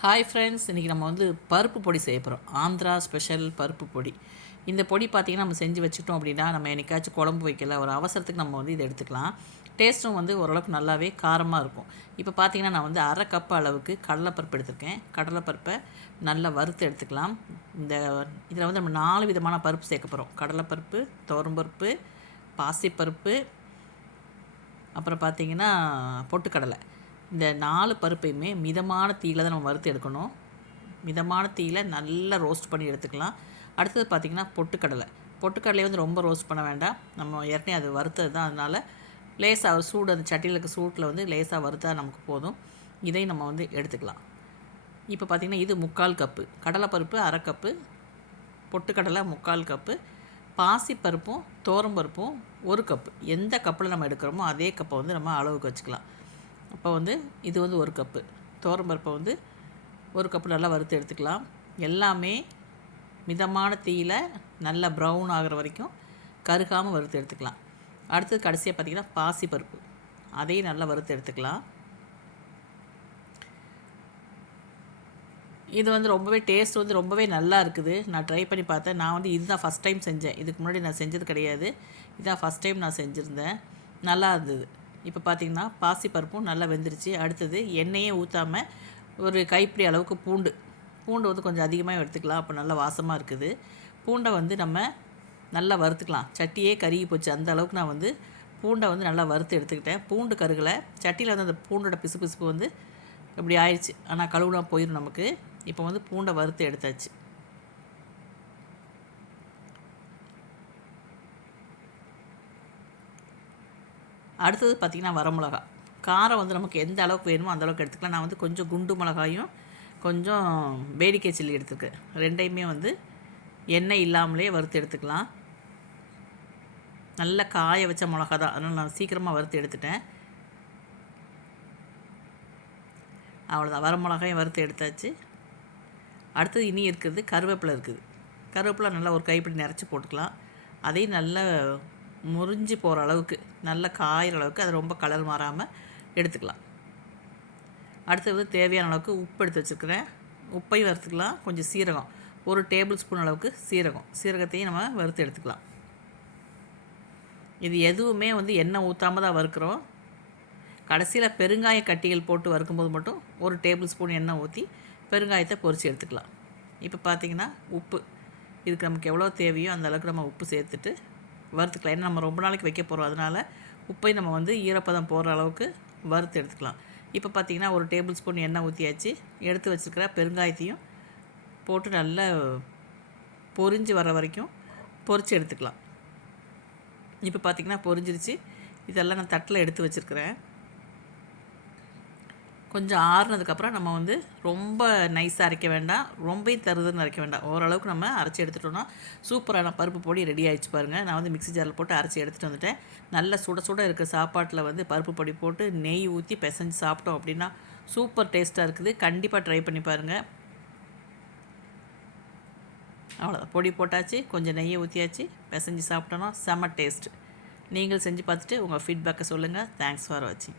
Hi friends இன்றைக்கி நம்ம வந்து பருப்பு பொடி செய்ய போகிறோம் ஆந்திரா ஸ்பெஷல் பருப்பு பொடி. இந்த பொடி பார்த்திங்கன்னா நம்ம செஞ்சு வச்சுட்டோம் அப்படின்னா நம்ம என்னைக்காச்சும் குழம்பு வைக்கல ஒரு அவசரத்துக்கு நம்ம வந்து இதை எடுத்துக்கலாம். டேஸ்ட்டும் வந்து ஓரளவுக்கு நல்லாவே காரமாக இருக்கும். இப்போ பார்த்திங்கன்னா நான் வந்து அரை கப் அளவுக்கு கடலைப்பருப்பு எடுத்திருக்கேன். கடலைப்பருப்பை நல்லா வறுத்து எடுத்துக்கலாம். இந்த இதில் வந்து நம்ம நாலு விதமான பருப்பு சேர்க்க போகிறோம் கடலைப்பருப்பு துவரம்பருப்பு பாசிப்பருப்பு அப்புறம் பார்த்தீங்கன்னா பொட்டுக்கடலை. இந்த நாலு பருப்பையுமே மிதமான தீயில் தான் நம்ம வறுத்து எடுக்கணும். மிதமான தீயில் நல்லா ரோஸ்ட் பண்ணி எடுத்துக்கலாம். அடுத்தது பார்த்திங்கன்னா பொட்டுக்கடலை. பொட்டுக்கடலையை வந்து ரொம்ப ரோஸ்ட் பண்ண வேண்டாம். நம்ம ஏற்கனவே அது வறுத்தது தான். அதனால் லேசாக சூடு அந்த சட்டியில் இருக்க சூட்டில் வந்து லேசாக வறுத்தா நமக்கு போதும். இதையும் நம்ம வந்து எடுத்துக்கலாம். இப்போ பார்த்திங்கன்னா இது முக்கால் கப்பு. கடலைப்பருப்பு அரை கப்பு. பொட்டுக்கடலை முக்கால் கப்பு. பாசிப்பருப்பும் பருப்பும் ஒரு கப்பு. எந்த கப்பில் நம்ம எடுக்கிறோமோ அதே கப்பை வந்து நம்ம அளவுக்கு வச்சுக்கலாம். அப்போ வந்து இது வந்து ஒரு கப்பு. பருப்பை வந்து ஒரு கப்பு நல்லா வறுத்து எடுத்துக்கலாம். எல்லாமே மிதமான தீயில் நல்லா ப்ரௌன் ஆகிற வரைக்கும் கருகாமல் வறுத்து எடுத்துக்கலாம். அடுத்தது கடைசியாக பார்த்திங்கன்னா பாசிப்பருப்பு அதையும் நல்லா வறுத்து எடுத்துக்கலாம். இது வந்து ரொம்பவே டேஸ்ட் வந்து ரொம்பவே நல்லா இருக்குது. நான் ட்ரை பண்ணி பார்த்தேன். நான் வந்து இதுதான் ஃபஸ்ட் டைம் செஞ்சேன். இதுக்கு முன்னாடி நான் செஞ்சது கிடையாது. இதுதான் ஃபஸ்ட் டைம் நான் செஞ்சுருந்தேன். நல்லா இருந்தது. இப்போ பார்த்திங்கன்னா பாசிப்பருப்பும் நல்லா வெந்துருச்சு. அடுத்தது எண்ணெயே ஊற்றாமல் ஒரு கைப்பிடி அளவுக்கு பூண்டு. பூண்டு வந்து கொஞ்சம் அதிகமாக எடுத்துக்கலாம். அப்போ நல்லா வாசமாக இருக்குது. பூண்டை வந்து நம்ம நல்லா வறுத்துக்கலாம். சட்டியே கருகி போச்சு. அந்த அளவுக்கு நான் வந்து பூண்டை வந்து நல்லா வறுத்து எடுத்துக்கிட்டேன். பூண்டு கருகலை. சட்டியில் வந்து அந்த பூண்டோட பிசு பிசுப்பு வந்து இப்படி ஆயிடுச்சு ஆனால் கழுவுனா போயிடும் நமக்கு. இப்போ வந்து பூண்டை வறுத்து எடுத்தாச்சு. அடுத்தது பார்த்திங்கன்னா வரமிளகா. காரம் வந்து நமக்கு எந்த அளவுக்கு வேணுமோ அந்த அளவுக்கு எடுத்துக்கலாம். நான் வந்து கொஞ்சம் குண்டு மிளகாயும் கொஞ்சம் வேடிக்கை சில்லி எடுத்துருக்கேன் ரெண்டையுமே வந்து எண்ணெய் இல்லாமலே வறுத்து எடுத்துக்கலாம். நல்லா காய வச்ச மிளகா தான். அதனால் நான் சீக்கிரமாக வறுத்து எடுத்துட்டேன். அவ்வளோதான் வர மிளகாயும் வறுத்து எடுத்தாச்சு. அடுத்தது இனி இருக்கிறது கருவேப்பிலை இருக்குது. கருவேப்பிலை நல்லா ஒரு கைப்பிடி நிறச்சி போட்டுக்கலாம். அதையும் நல்லா முறிஞ்சு போகிற அளவுக்கு நல்லா காயிற அளவுக்கு அது ரொம்ப கலர் மாறாமல் எடுத்துக்கலாம். அடுத்தது தேவையான அளவுக்கு உப்பு எடுத்து வச்சுருக்கிறேன். உப்பையும் வறுத்துக்கலாம். கொஞ்சம் சீரகம். ஒரு டேபிள் ஸ்பூன் அளவுக்கு சீரகம். சீரகத்தையும் நம்ம வறுத்து எடுத்துக்கலாம். இது எதுவுமே வந்து எண்ணெய் ஊற்றாமல் தான் வறுக்கிறோம். கடைசியில் பெருங்காய கட்டிகள் போட்டு வறுக்கும்போது மட்டும் ஒரு டேபிள் ஸ்பூன் எண்ணெய் ஊற்றி பெருங்காயத்தை பொறிச்சு எடுத்துக்கலாம். இப்போ பார்த்திங்கன்னா உப்பு. இதுக்கு நமக்கு எவ்வளோ தேவையோ அந்த அளவுக்கு நம்ம உப்பு சேர்த்துட்டு வறுத்துக்கலாம். ஏன்னா நம்ம ரொம்ப நாளைக்கு வைக்க போகிறோம் அதனால் உப்பை நம்ம வந்து ஈரப்பதம் போகிற அளவுக்கு வறுத்து எடுத்துக்கலாம். இப்போ பார்த்திங்கன்னா ஒரு டேபிள் ஸ்பூன் எண்ணெய் ஊற்றியாச்சு எடுத்து வச்சுருக்கிற பெருங்காயத்தையும் போட்டு நல்லா பொறிஞ்சு வர வரைக்கும் பொறிச்சு எடுத்துக்கலாம். இப்போ பார்த்திங்கன்னா பொறிஞ்சிருச்சு இதெல்லாம் நான் தட்டில் எடுத்து வச்சுருக்கிறேன். கொஞ்சம் ஆறுனதுக்கப்புறம் நம்ம வந்து ரொம்ப நைஸாக அரைக்க வேண்டாம். ரொம்பவும் தருதுன்னு அரைக்க வேண்டாம். ஓரளவுக்கு நம்ம அரைச்சி எடுத்துட்டோம்னா சூப்பரான பருப்பு பொடி ரெடி ஆகிடுச்சு பாருங்கள் நான் வந்து மிக்ஸி ஜாரில் போட்டு அரைச்சி எடுத்துகிட்டு வந்துட்டேன். நல்ல சுட சுட இருக்க சாப்பாட்டில் வந்து பருப்பு பொடி போட்டு நெய் ஊற்றி பிசைஞ்சு சாப்பிட்டோம் அப்படின்னா சூப்பர் டேஸ்ட்டாக இருக்குது. கண்டிப்பாக ட்ரை பண்ணி பாருங்கள் அவ்வளோதான் பொடி போட்டாச்சு கொஞ்சம் நெய்யை ஊற்றியாச்சு பிசைஞ்சு சாப்பிட்டோன்னா செம்ம டேஸ்ட்டு நீங்கள் செஞ்சு பார்த்துட்டு உங்கள் ஃபீட்பேக்கை சொல்லுங்கள் தேங்க்ஸ் ஃபார் வாட்சிங்